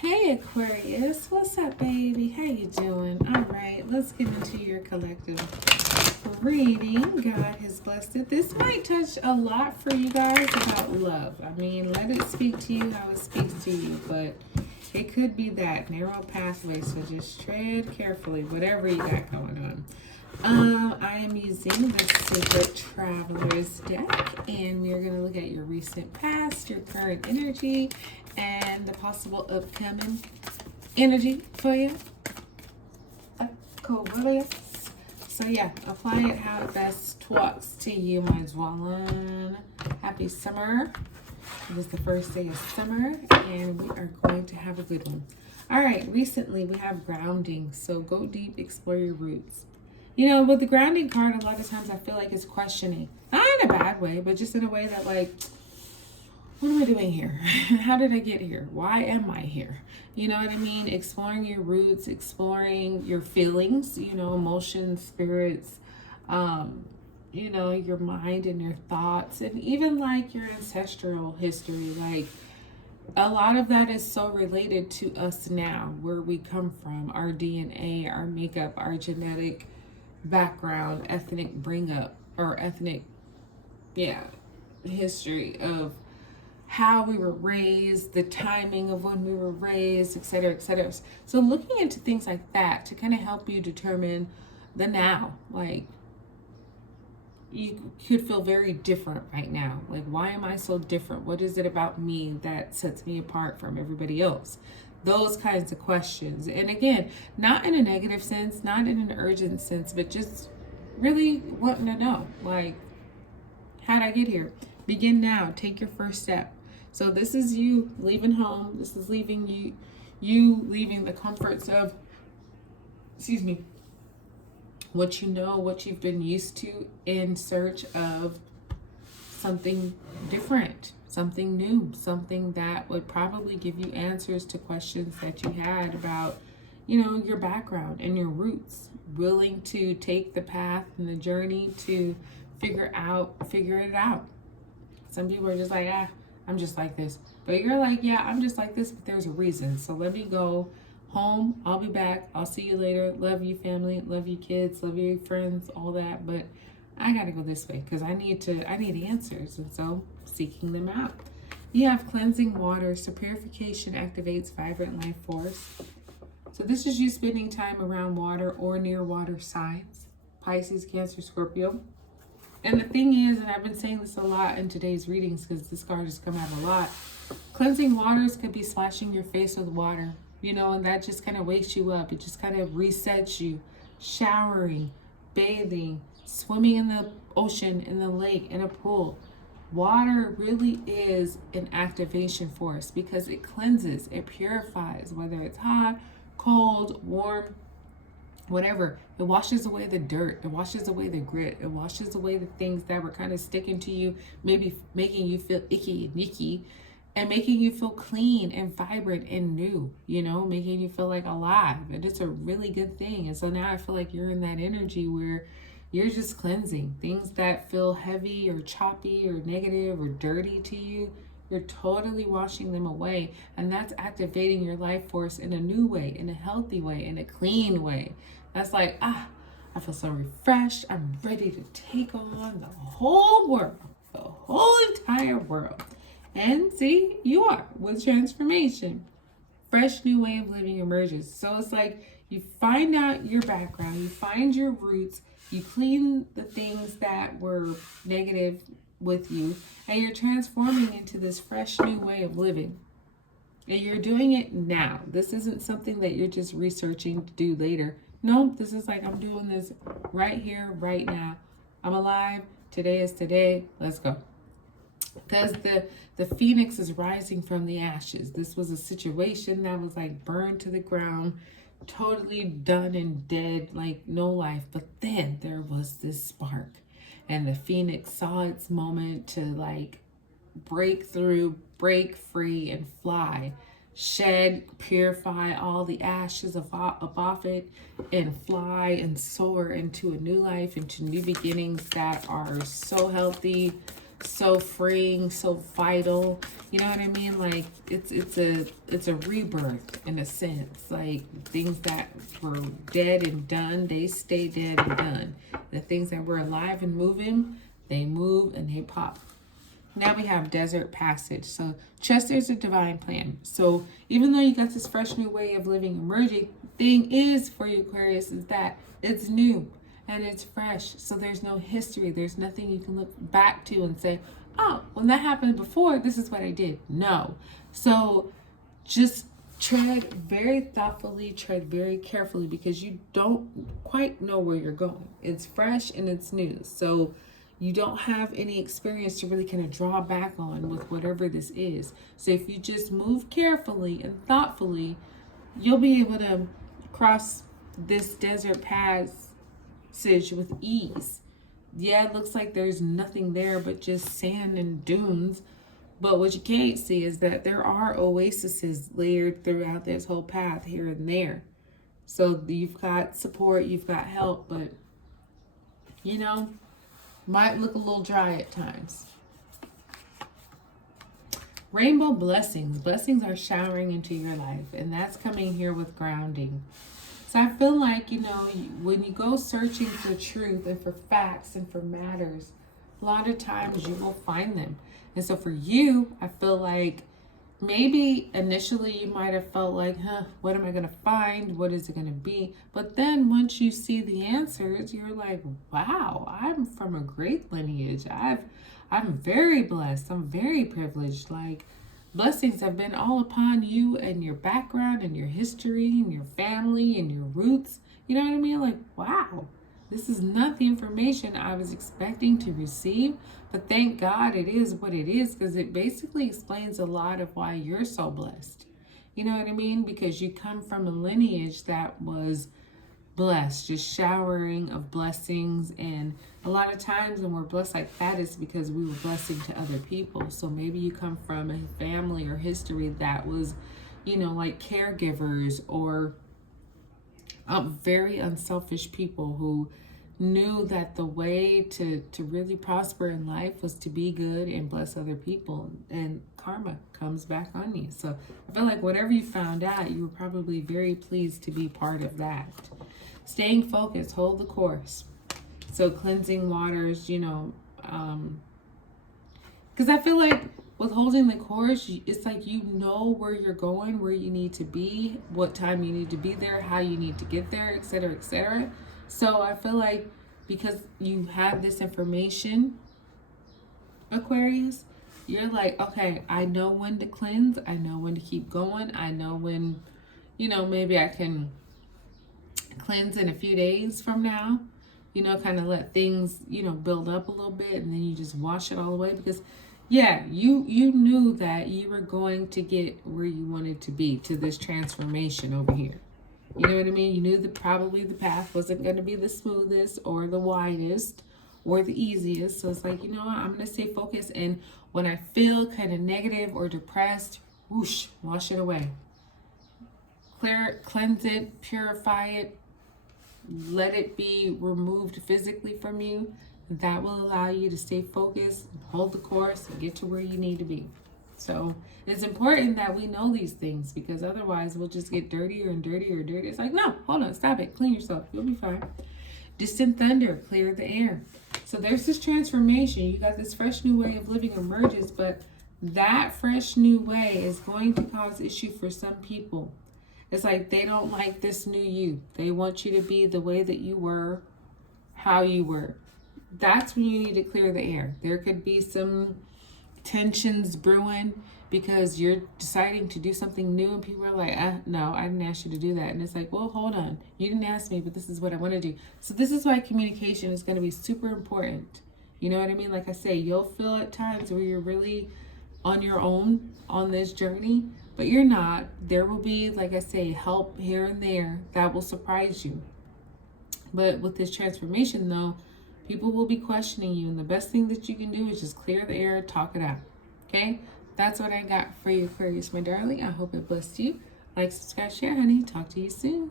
Hey Aquarius, what's up baby? How you doing? All right, let's get into your collective reading. God has blessed it. This might touch a lot for you guys about love. I mean, let it speak to you how it speaks to you, but it could be that narrow pathway, so just tread carefully, whatever you got going on. I am using the Secret Travelers deck, and we are going to look at your recent past, your current energy, and the possible upcoming energy for you. Aquarius. So yeah, apply it how it best talks to you, my dwelling. Happy summer. It is the first day of summer, and we are going to have a good one. All right, recently we have grounding, so go deep, explore your roots. You know, with the grounding card, a lot of times I feel like it's questioning. Not in a bad way, but just in a way that like, what am I doing here? How did I get here? Why am I here? You know what I mean? Exploring your roots, exploring your feelings, you know, emotions, spirits, you know, your mind and your thoughts, and even like your ancestral history. Like, a lot of that is so related to us now, where we come from, our DNA, our makeup, our genetic background, ethnic bring up, or ethnic, history of how we were raised, the timing of when we were raised, etc., etc. So looking into things like that to kind of help you determine the now. Like, you could feel very different right now. Like, why am I so different? What is it about me that sets me apart from everybody else? Those kinds of questions. And again, not in a negative sense, not in an urgent sense, but just really wanting to know, like, how'd I get here? Begin now. Take your first step. So this is you leaving home. This is leaving you leaving the comforts of, what you know, what you've been used to, in search of something different, something new, something that would probably give you answers to questions that you had about, you know, your background and your roots. Willing to take the path and the journey to figure it out. Some people are just like, I'm just like this. But you're like, yeah, I'm just like this, but there's a reason. So let me go home. I'll be back. I'll see you later. Love you, family. Love you, kids. Love you, friends, all that. But I got to go this way because I need answers. And so seeking them out. You have cleansing water. So purification activates vibrant life force. So this is you spending time around water or near water signs. Pisces, Cancer, Scorpio. And the thing is, and I've been saying this a lot in today's readings because this card has come out a lot, cleansing waters could be splashing your face with water, you know, and that just kind of wakes you up. It just kind of resets you. Showering, bathing, swimming in the ocean, in the lake, in a pool. Water really is an activation force because it cleanses, it purifies, whether it's hot, cold, warm, whatever. It washes away the dirt, it washes away the grit, it washes away the things that were kind of sticking to you, maybe making you feel icky and icky, and making you feel clean and vibrant and new, you know, making you feel like alive. And it's a really good thing. And so now I feel like you're in that energy where you're just cleansing things that feel heavy or choppy or negative or dirty to you. You're totally washing them away, and that's activating your life force in a new way, in a healthy way, in a clean way. That's like, I feel so refreshed. I'm ready to take on the whole world, the whole entire world. And see, you are with transformation. Fresh new way of living emerges. So it's like you find out your background, you find your roots, you clean the things that were negative with you, and you're transforming into this fresh new way of living. And you're doing it now. This isn't something that you're just researching to do later. No, this is like, I'm doing this right here, right now. I'm alive. Today is today. Let's go. Because the phoenix is rising from the ashes. This was a situation that was like burned to the ground, totally done and dead, like no life. But then there was this spark. And the phoenix saw its moment to like break through, break free, and fly. Shed, purify all the ashes off it, and fly and soar into a new life, into new beginnings that are so healthy, so freeing, so vital. You know what I mean? Like it's a rebirth in a sense. Like things that were dead and done, they stay dead and done. The things that were alive and moving, they move and they pop. Now we have desert passage. So trust there's a divine plan. So even though you got this fresh new way of living emerging, thing is for you Aquarius is that it's new and it's fresh. So there's no history. There's nothing you can look back to and say, oh, when that happened before, this is what I did. No. So just tread very thoughtfully, tread very carefully, because you don't quite know where you're going. It's fresh and it's new. So you don't have any experience to really kind of draw back on with whatever this is. So if you just move carefully and thoughtfully, you'll be able to cross this desert passage with ease. Yeah, it looks like there's nothing there but just sand and dunes. But what you can't see is that there are oases layered throughout this whole path here and there. So you've got support, you've got help, but you know, might look a little dry at times. Rainbow blessings. Blessings are showering into your life, and that's coming here with grounding. So I feel like, you know, when you go searching for truth and for facts and for matters, a lot of times you will find them. And so for you, I feel like maybe initially you might have felt like, what am I going to find? What is it going to be? But then once you see the answers, you're like, wow, I'm from a great lineage. I'm very blessed. I'm very privileged. Like blessings have been all upon you and your background and your history and your family and your roots. You know what I mean? Like, wow, this is not the information I was expecting to receive. But thank God it is what it is, because it basically explains a lot of why you're so blessed. You know what I mean? Because you come from a lineage that was blessed, just showering of blessings. And a lot of times when we're blessed like that, it's because we were blessing to other people. So maybe you come from a family or history that was, you know, like caregivers or very unselfish people who knew that the way to really prosper in life was to be good and bless other people, and karma comes back on you. So I feel like whatever you found out, you were probably very pleased to be part of that. Staying focused, hold the course. So cleansing waters, you know, because I feel like with holding the course, it's like you know where you're going, where you need to be, what time you need to be there, how you need to get there, etc., etc. So I feel like because you have this information, Aquarius, you're like, okay, I know when to cleanse. I know when to keep going. I know when, you know, maybe I can cleanse in a few days from now, you know, kind of let things, you know, build up a little bit, and then you just wash it all away. Because yeah, you knew that you were going to get where you wanted to be, to this transformation over here. You know what I mean? You knew that probably the path wasn't going to be the smoothest or the widest or the easiest. So it's like, you know what? I'm going to stay focused. And when I feel kind of negative or depressed, whoosh, wash it away. Clear it, cleanse it, purify it, let it be removed physically from you. That will allow you to stay focused, hold the course, and get to where you need to be. So it's important that we know these things, because otherwise we'll just get dirtier and dirtier and dirtier. It's like, no, hold on, stop it, clean yourself, you'll be fine. Distant thunder, clear the air. So there's this transformation. You got this fresh new way of living emerges, but that fresh new way is going to cause issue for some people. It's like they don't like this new you. They want you to be the way that you were, how you were. That's when you need to clear the air. There could be some tensions brewing because you're deciding to do something new, and people are like, no, I didn't ask you to do that. And it's like, well, hold on, you didn't ask me, but this is what I want to do. So this is why communication is going to be super important. You know what I mean? Like I say, you'll feel at times where you're really on your own on this journey, but you're not. There will be, like I say, help here and there that will surprise you. But with this transformation though, people will be questioning you, and the best thing that you can do is just clear the air, talk it out. Okay? That's what I got for you, Aquarius, my darling. I hope it blessed you. Like, subscribe, share, honey. Talk to you soon.